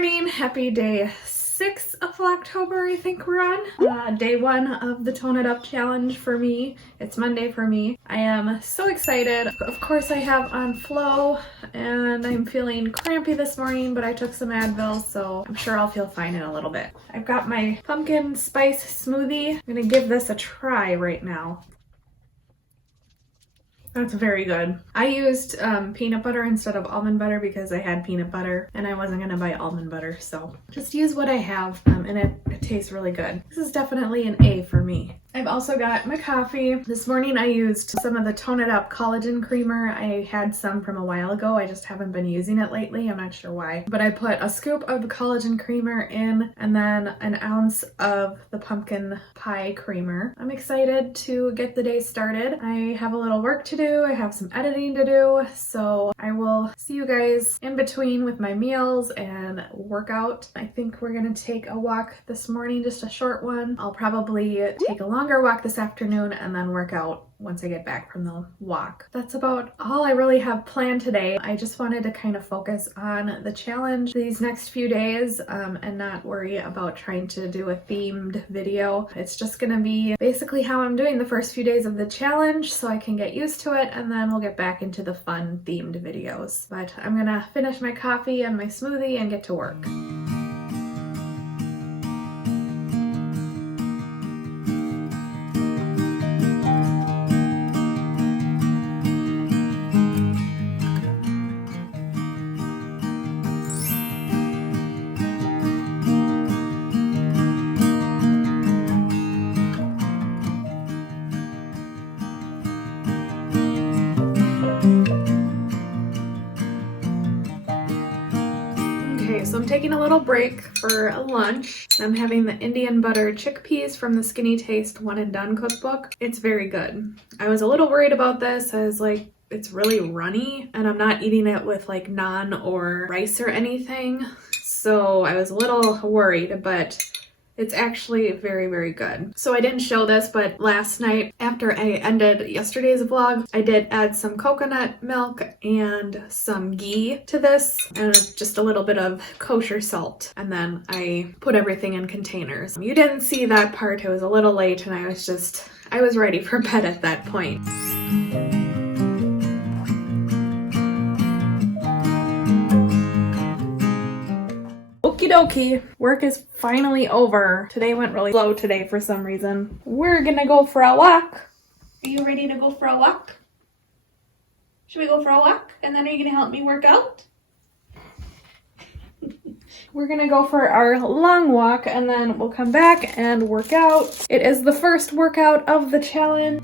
morning. Happy day 6 of Vlogtober, I think we're on. Day 1 of the Tone It Up challenge for me. It's Monday for me. I am so excited. Of course I have on flow and I'm feeling crampy this morning, but I took some Advil, so I'm sure I'll feel fine in a little bit. I've got my pumpkin spice smoothie. I'm gonna give this a try right now. That's very good. I used peanut butter instead of almond butter because I had peanut butter and I wasn't gonna buy almond butter, so just use what I have and it tastes really good. This is definitely an A for me. I've also got my coffee. This morning I used some of the Tone It Up collagen creamer. I had some from a while ago. I just haven't been using it lately. I'm not sure why. But I put a scoop of the collagen creamer in and then an ounce of the pumpkin pie creamer. I'm excited to get the day started. I have a little work to do. I have some editing to do. So I will see you guys in between with my meals and workout. I think we're gonna take a walk this morning, just a short one. I'll probably take a longer walk this afternoon and then work out once I get back from the walk. That's about all I really have planned today. I just wanted to kind of focus on the challenge these next few days and not worry about trying to do a themed video. It's just gonna be basically how I'm doing the first few days of the challenge so I can get used to it, and then we'll get back into the fun themed videos. But I'm gonna finish my coffee and my smoothie and get to work. So I'm taking a little break for lunch. I'm having the Indian butter chickpeas from the Skinny Taste One and Done cookbook. It's very good. I was a little worried about this. I was like, it's really runny and I'm not eating it with like naan or rice or anything. So I was a little worried, but it's actually very, very good. So I didn't show this, but last night after I ended yesterday's vlog, I did add some coconut milk and some ghee to this and just a little bit of kosher salt. And then I put everything in containers. You didn't see that part. It was a little late and I was ready for bed at that point. Okie dokie, work is finally over. Today went really slow today for some reason. We're gonna go for a walk. Are you ready to go for a walk? Should we go for a walk? And then are you gonna help me work out? We're gonna go for our long walk and then we'll come back and work out. It is the first workout of the challenge.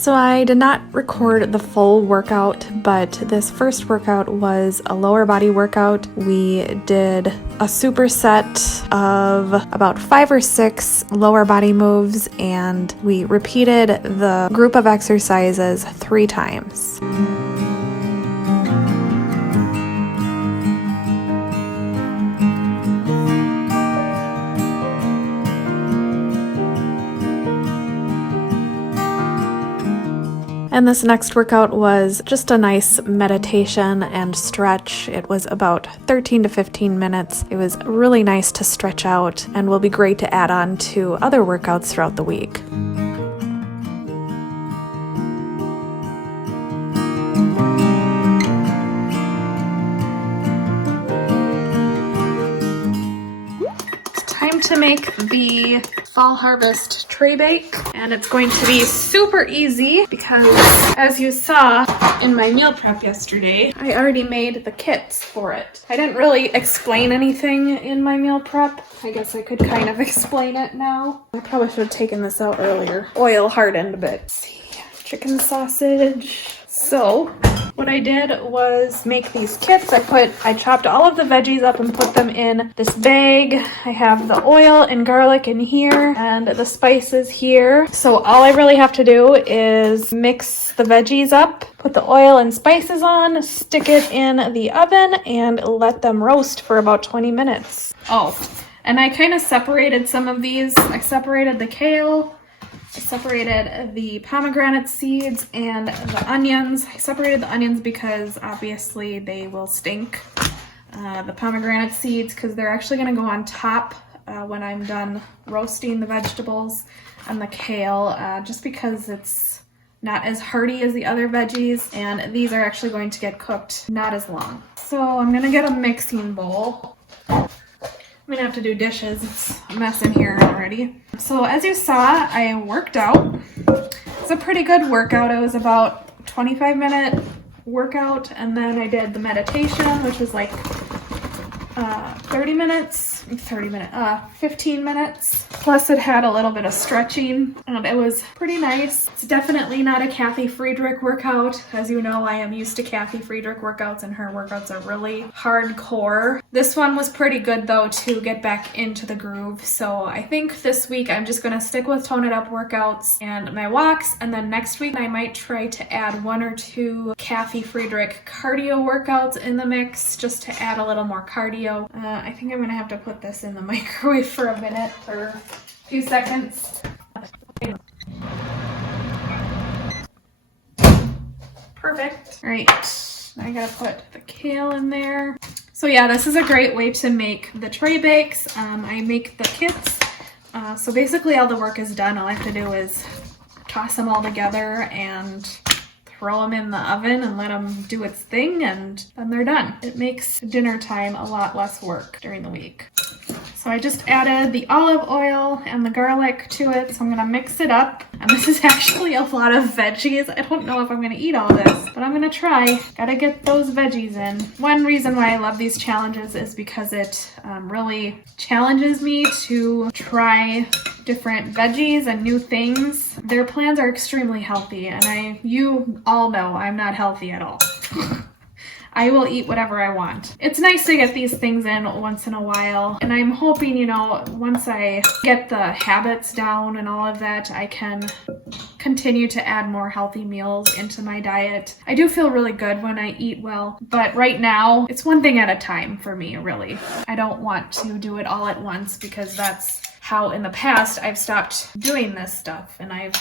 So I did not record the full workout, but this first workout was a lower body workout. We did a superset of about 5 or 6 lower body moves, and we repeated the group of exercises 3 times. And this next workout was just a nice meditation and stretch. It was about 13 to 15 minutes. It was really nice to stretch out and will be great to add on to other workouts throughout the week. It's time to make the fall harvest tray bake, and it's going to be super easy because, as you saw in my meal prep yesterday, I already made the kits for it. I didn't really explain anything in my meal prep. I guess I could kind of explain it now. I probably should have taken this out earlier. Oil hardened a bit. Let's see, chicken sausage. So what I did was make these kits. I chopped all of the veggies up and put them in this bag. I have the oil and garlic in here and the spices here. So all I really have to do is mix the veggies up, put the oil and spices on, stick it in the oven, and let them roast for about 20 minutes. Oh, and I kind of separated some of these. I separated the kale, I separated the pomegranate seeds and the onions. I separated the onions because obviously they will stink. The pomegranate seeds because they're actually going to go on top when I'm done roasting the vegetables, and the kale just because it's not as hearty as the other veggies, and these are actually going to get cooked not as long. So I'm going to get a mixing bowl. I'm gonna have to do dishes. It's a mess in here already. So as you saw, I worked out. It's a pretty good workout. It was about 25-minute workout, and then I did the meditation, which was like 15 minutes. Plus it had a little bit of stretching, and it was pretty nice. It's definitely not a Kathy Friedrich workout. As you know, I am used to Kathy Friedrich workouts, and her workouts are really hardcore. This one was pretty good though to get back into the groove. So I think this week I'm just gonna stick with Tone It Up workouts and my walks, and then next week I might try to add 1 or 2 Kathy Friedrich cardio workouts in the mix just to add a little more cardio. I think I'm gonna have to put this in the microwave for a minute or a few seconds. Perfect. All right, I gotta put the kale in there. So yeah, this is a great way to make the tray bakes. I make the kits. So basically all the work is done. All I have to do is toss them all together and throw them in the oven and let them do its thing, and then they're done. It makes dinner time a lot less work during the week. So I just added the olive oil and the garlic to it, so I'm gonna mix it up. And this is actually a lot of veggies. I don't know if I'm gonna eat all this, but I'm gonna try. Gotta get those veggies in. One reason why I love these challenges is because it really challenges me to try different veggies and new things. Their plans are extremely healthy, and you all know I'm not healthy at all. I will eat whatever I want. It's nice to get these things in once in a while, and I'm hoping, you know, once I get the habits down and all of that, I can continue to add more healthy meals into my diet. I do feel really good when I eat well, but right now it's one thing at a time for me, really. I don't want to do it all at once because that's how in the past I've stopped doing this stuff and I've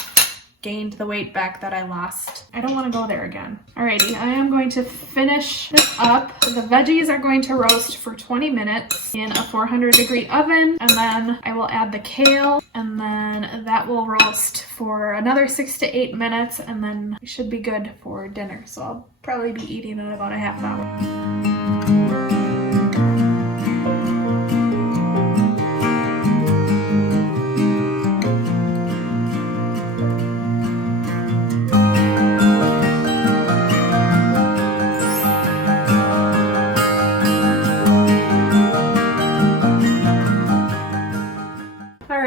gained the weight back that I lost. I don't want to go there again. Alrighty, I am going to finish this up. The veggies are going to roast for 20 minutes in a 400-degree oven, and then I will add the kale, and then that will roast for another 6 to 8 minutes, and then we should be good for dinner. So I'll probably be eating in about a half hour.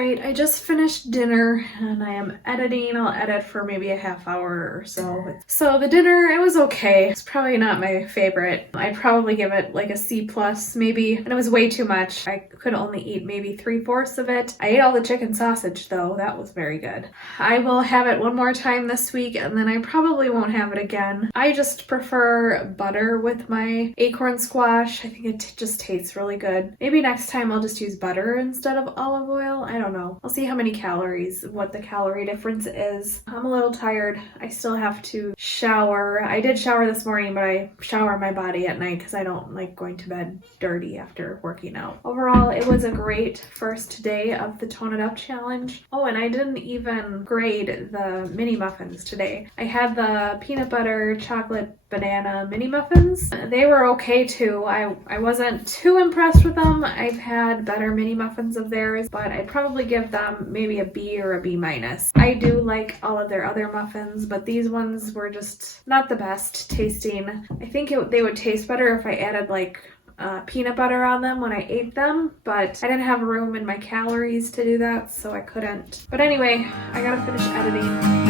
I just finished dinner and I am editing. I'll edit for maybe a half hour or so. So the dinner, it was okay. It's probably not my favorite. I'd probably give it like a C+, maybe. And it was way too much. I could only eat maybe 3/4 of it. I ate all the chicken sausage though. That was very good. I will have it one more time this week, and then I probably won't have it again. I just prefer butter with my acorn squash. I think it just tastes really good. Maybe next time I'll just use butter instead of olive oil. I don't know. I'll see how many calories, what the calorie difference is. I'm a little tired. I still have to shower. I did shower this morning, but I shower my body at night because I don't like going to bed dirty after working out. Overall, it was a great first day of the Tone It Up challenge. Oh, and I didn't even grade the mini muffins today. I had the peanut butter chocolate banana mini muffins. They were okay too. I wasn't too impressed with them. I've had better mini muffins of theirs, but I'd probably give them maybe a B or a B minus. I do like all of their other muffins, but these ones were just not the best tasting. I think they would taste better if I added like peanut butter on them when I ate them, but I didn't have room in my calories to do that, so I couldn't. But anyway, I gotta finish editing.